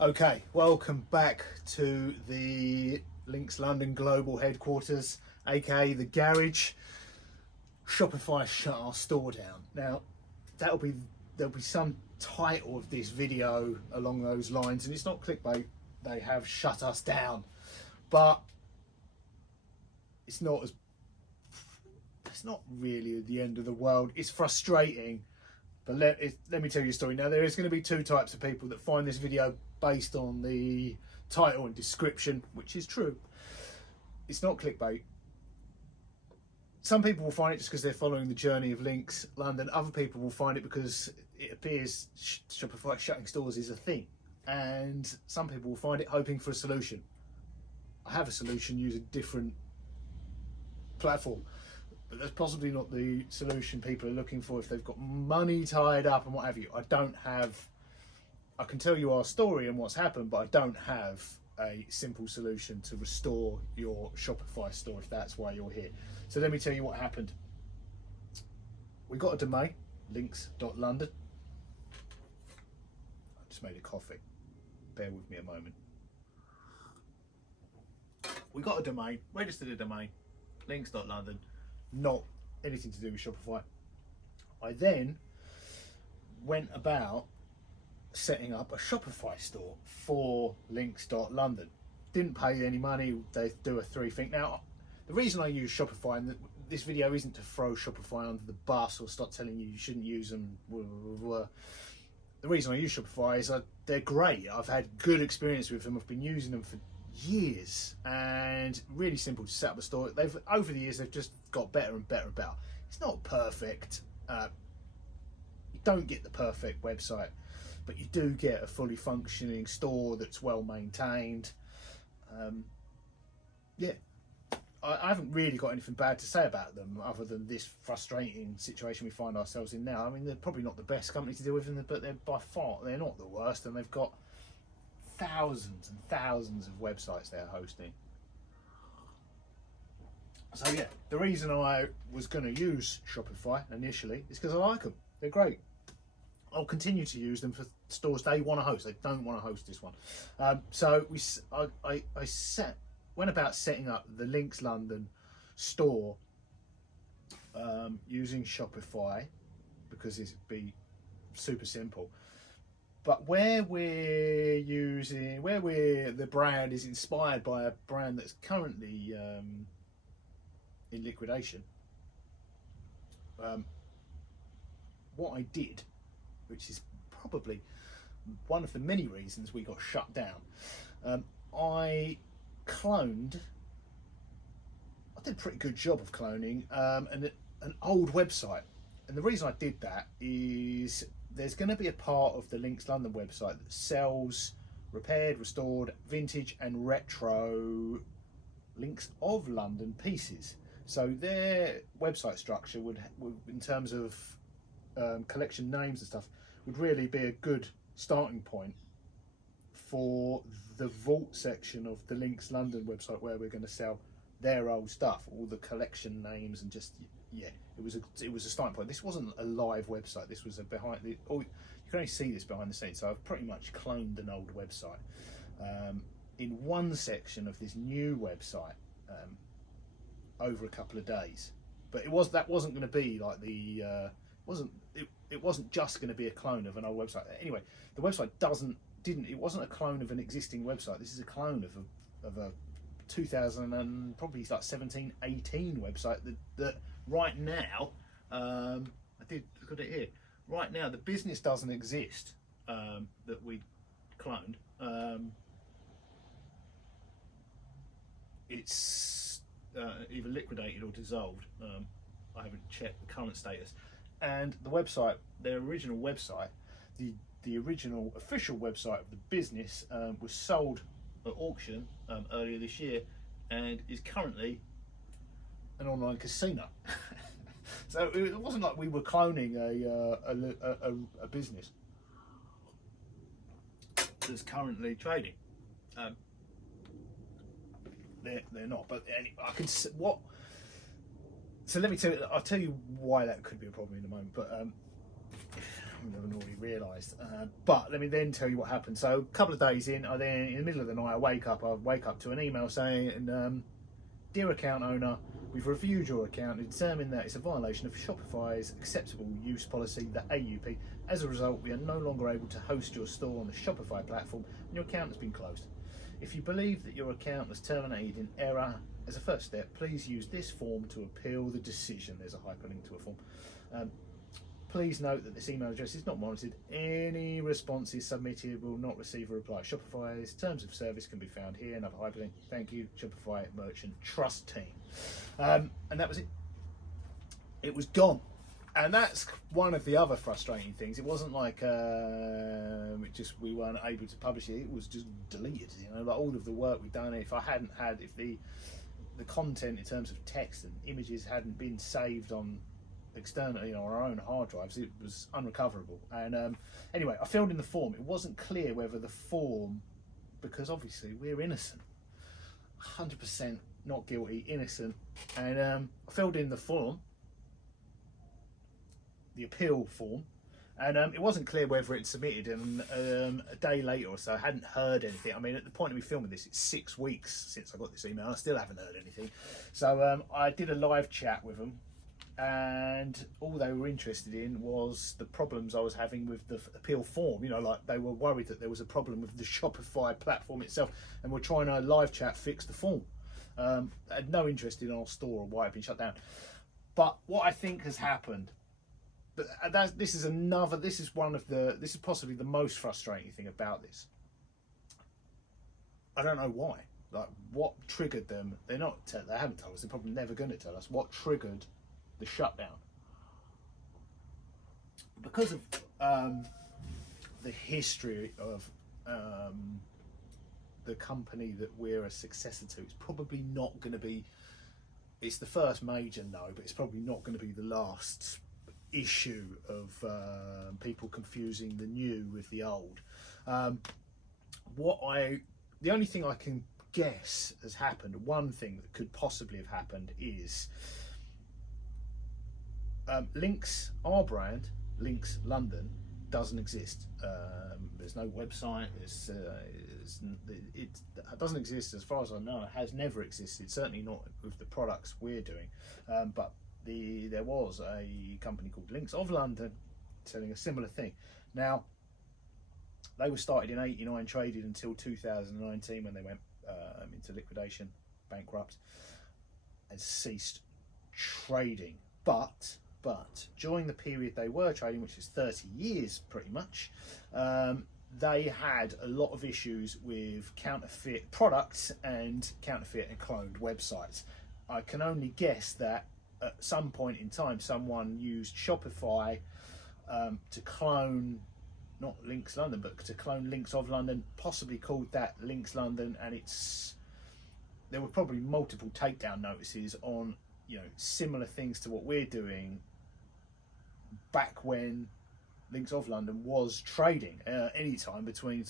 Okay, welcome back to the Links London Global Headquarters, aka the garage. Shopify shut our store down. Now, there'll be some title of this video along those lines, and it's not clickbait. They have shut us down, but it's not really the end of the world. It's frustrating. But let me tell you a story. Now, there is going to be two types of people that find this video based on the title and description, which is true. It's not clickbait. Some people will find it just because they're following the journey of Links London. Other people will find it because it appears Shopify shutting stores is a thing. And some people will find it hoping for a solution. I have a solution using a different platform. But that's possibly not the solution people are looking for if they've got money tied up and what have you. I can tell you our story and what's happened, but I don't have a simple solution to restore your Shopify store if that's why you're here. So let me tell you what happened. We got a domain, links.london. I just made a coffee. Bear with me a moment. We got a domain, registered a domain, links.london. Not anything to do with Shopify. I then went about setting up a Shopify store for links.london. Didn't pay any money. They do a free thing. Now, the reason I use Shopify, and this video isn't to throw Shopify under the bus or start telling you shouldn't use them. The reason I use Shopify is they're great. I've had good experience with them. I've been using them for years, and really simple to set up a store. Over the years they've just got better and better and better. It's not perfect. You don't get the perfect website, but you do get a fully functioning store that's well maintained. Yeah, I haven't really got anything bad to say about them other than this frustrating situation we find ourselves in now. I mean, they're probably not the best company to deal with, but they're not the worst, and they've got thousands and thousands of websites they're hosting. So yeah, the reason I was going to use Shopify initially is because I like them. They're great. I'll continue to use them for stores they want to host. They don't want to host this one. So I went about setting up the Links London store using Shopify because it'd be super simple. But where the brand is inspired by a brand that's currently in liquidation, what I did, which is probably one of the many reasons we got shut down, I did a pretty good job of cloning an old website. And the reason I did that is there's going to be a part of the Links London website that sells repaired, restored, vintage and retro Links of London pieces. So their website structure would in terms of collection names and stuff, would really be a good starting point for the vault section of the Links London website, where we're going to sell their old stuff, all the collection names, and just it was a starting point. This wasn't a live website. This was a behind the. Oh, you can only see this behind the scenes. So I've pretty much cloned an old website in one section of this new website over a couple of days. But that wasn't going to be like the it wasn't just going to be a clone of an old website. Anyway, the website it wasn't a clone of an existing website. This is a clone of a 2000 and probably like 17, 18 website that right now, I got it here. Right now, the business doesn't exist that we cloned. It's either liquidated or dissolved. I haven't checked the current status. And the website, their original website, the original official website of the business was sold at auction earlier this year, and is currently an online casino. So it wasn't like we were cloning a business that's currently trading. They're not, but I can what. So let me tell you. I'll tell you why that could be a problem in a moment. But I haven't already realised. But let me then tell you what happened. So a couple of days in, in the middle of the night, I wake up to an email saying, "Dear account owner, we've reviewed your account and determined that it's a violation of Shopify's acceptable use policy, the AUP. As a result, we are no longer able to host your store on the Shopify platform and your account has been closed. If you believe that your account was terminated in error, as a first step, please use this form to appeal the decision." There's a hyperlink to a form. "Please note that this email address is not monitored. Any responses submitted will not receive a reply. Shopify's terms of service can be found here." Another hyperlink. "Thank you, Shopify Merchant Trust Team." And that was it. It was gone. And that's one of the other frustrating things. It wasn't like we weren't able to publish it. It was just deleted. Like all of the work we'd done. If the content in terms of text and images hadn't been saved on externally on our own hard drives, it was unrecoverable. And anyway, I filled in the form. It wasn't clear whether the form, because obviously we're innocent, 100% not guilty, innocent, and I filled in the form, the appeal form, and it wasn't clear whether it submitted. And a day later or so, I hadn't heard anything. I mean, at the point of me filming this, it's 6 weeks since I got this email. I still haven't heard anything. So I did a live chat with them, and all they were interested in was the problems I was having with the appeal form. Like they were worried that there was a problem with the Shopify platform itself, and were trying to live chat fix the form. They had no interest in our store or why it had been shut down. But what I think has happened, this is possibly the most frustrating thing about this. I don't know why. Like, what triggered them? They haven't told us. They're probably never going to tell us what triggered the shutdown. Because of the history of the company that we're a successor to, it's probably not going to be. It's the first major no, but it's probably not going to be the last issue of people confusing the new with the old. The only thing I can guess has happened, one thing that could possibly have happened, is Links, our brand, Links London, doesn't exist. There's no website. It doesn't exist as far as I know. It has never existed. Certainly not with the products we're doing. But there was a company called Links of London selling a similar thing. Now, they were started in '89, traded until 2019 when they went into liquidation, bankrupt, and ceased trading. But during the period they were trading, which is 30 years pretty much, they had a lot of issues with counterfeit products and counterfeit and cloned websites. I can only guess that at some point in time someone used Shopify to clone, not Links London, but to clone Links of London, possibly called that Links London, and there were probably multiple takedown notices on similar things to what we're doing back when Links of London was trading any time between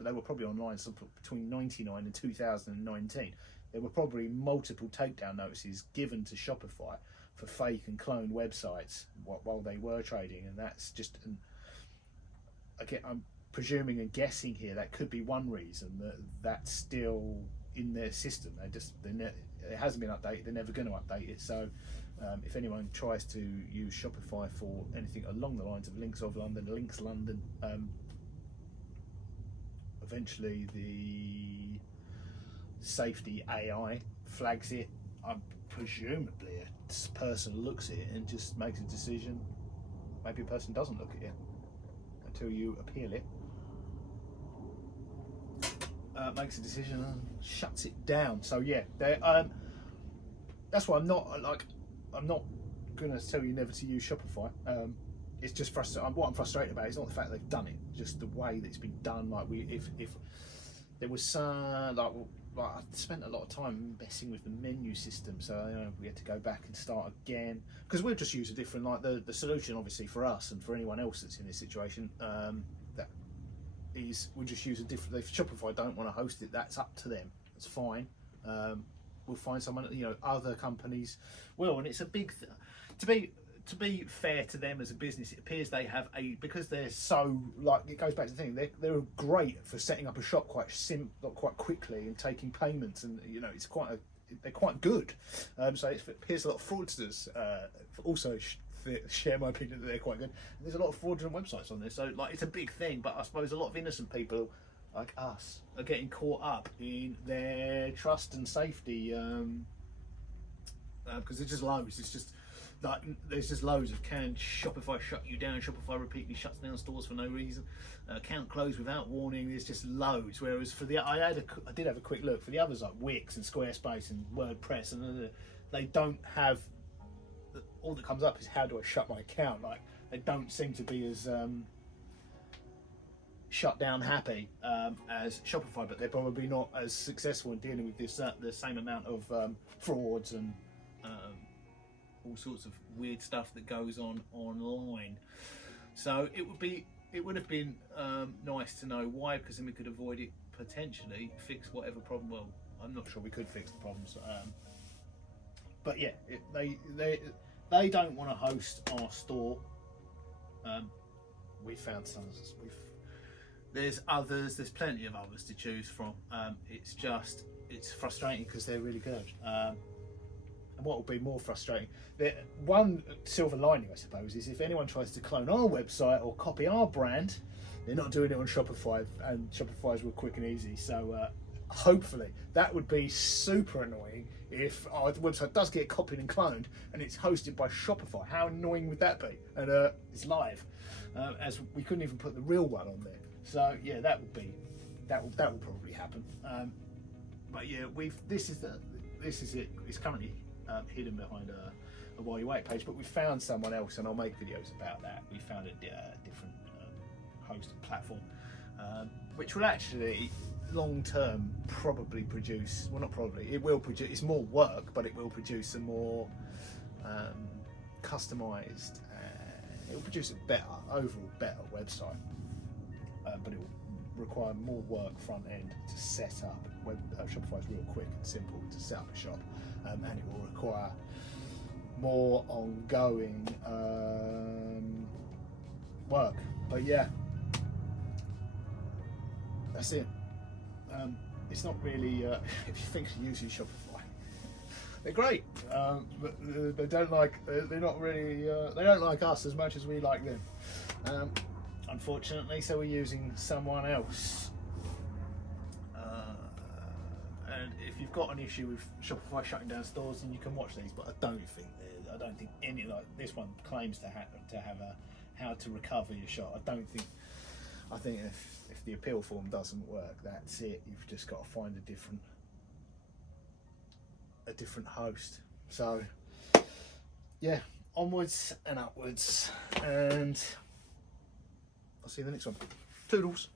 they were probably online between 99 and 2019. There were probably multiple takedown notices given to Shopify for fake and cloned websites while they were trading, and that's just I'm presuming and guessing here that could be one reason that's still in their system. It hasn't been updated. They're never going to update it. So if anyone tries to use Shopify for anything along the lines of Links of London, Links London, eventually the safety AI flags it. Presumably a person looks at it and just makes a decision. Maybe a person doesn't look at it until you appeal it. Makes a decision and shuts it down. So yeah, that's why I'm not going to tell you never to use Shopify. It's just frustrating. What I'm frustrated about is not the fact they've done it, just the way that it's been done. Like if there was some I spent a lot of time messing with the menu system, so we had to go back and start again, because we'll just use a different, the solution obviously for us and for anyone else that's in this situation, that is, we'll just use a different. If Shopify don't want to host it, that's up to them. That's fine. We'll find someone, other companies will, and it's a big to be fair to them as a business, it appears they have because they're so, like, it goes back to the thing, they're great for setting up a shop quite quickly and taking payments, and it's they're quite good. So it appears a lot of fraudsters also share my opinion that they're quite good. And there's a lot of fraudulent websites on there, so like it's a big thing. But I suppose a lot of innocent people like us are getting caught up in their trust and safety because there's just loads. It's just like there's just loads of can Shopify shut you down. Shopify repeatedly shuts down stores for no reason. Account closed without warning. There's just loads. Whereas for I did have a quick look for the others like Wix and Squarespace and WordPress, and they don't have. All that comes up is how do I shut my account? Like they don't seem to be as shut down happy as Shopify, but they're probably not as successful in dealing with this the same amount of frauds and all sorts of weird stuff that goes on online. So it would have been nice to know why, because then we could avoid it, potentially fix whatever problem. Well, I'm not sure we could fix the problems, but yeah, they don't want to host our store. We found some. There's others. There's plenty of others to choose from. It's frustrating because they're really good. And what will be more frustrating? One silver lining, I suppose, is if anyone tries to clone our website or copy our brand, they're not doing it on Shopify, and Shopify's real quick and easy. So hopefully that would be super annoying if our website does get copied and cloned and it's hosted by Shopify. How annoying would that be? And it's live, as we couldn't even put the real one on there. So yeah, that will probably happen. But yeah, this is it. It's currently hidden behind a While You Wait page, but we found someone else, and I'll make videos about that. We found a different host and platform, which will actually long term probably produce, well, not probably, it will produce, it's more work, but it will produce a more customized, it will produce a overall better website, but it will require more work front end to set up. Shopify is real quick and simple to set up a shop, and it will require more ongoing work. But yeah, that's it. It's not really, if you think of using Shopify, they're great, but they don't like, they're not really, they don't like us as much as we like them, unfortunately. So we're using someone else. And if you've got an issue with Shopify shutting down stores, then you can watch these. But I don't think any, like this one claims to have a how to recover your shot. I think if the appeal form doesn't work, that's it. You've just got to find a different host. So yeah, onwards and upwards, and I'll see you in the next one. Toodles.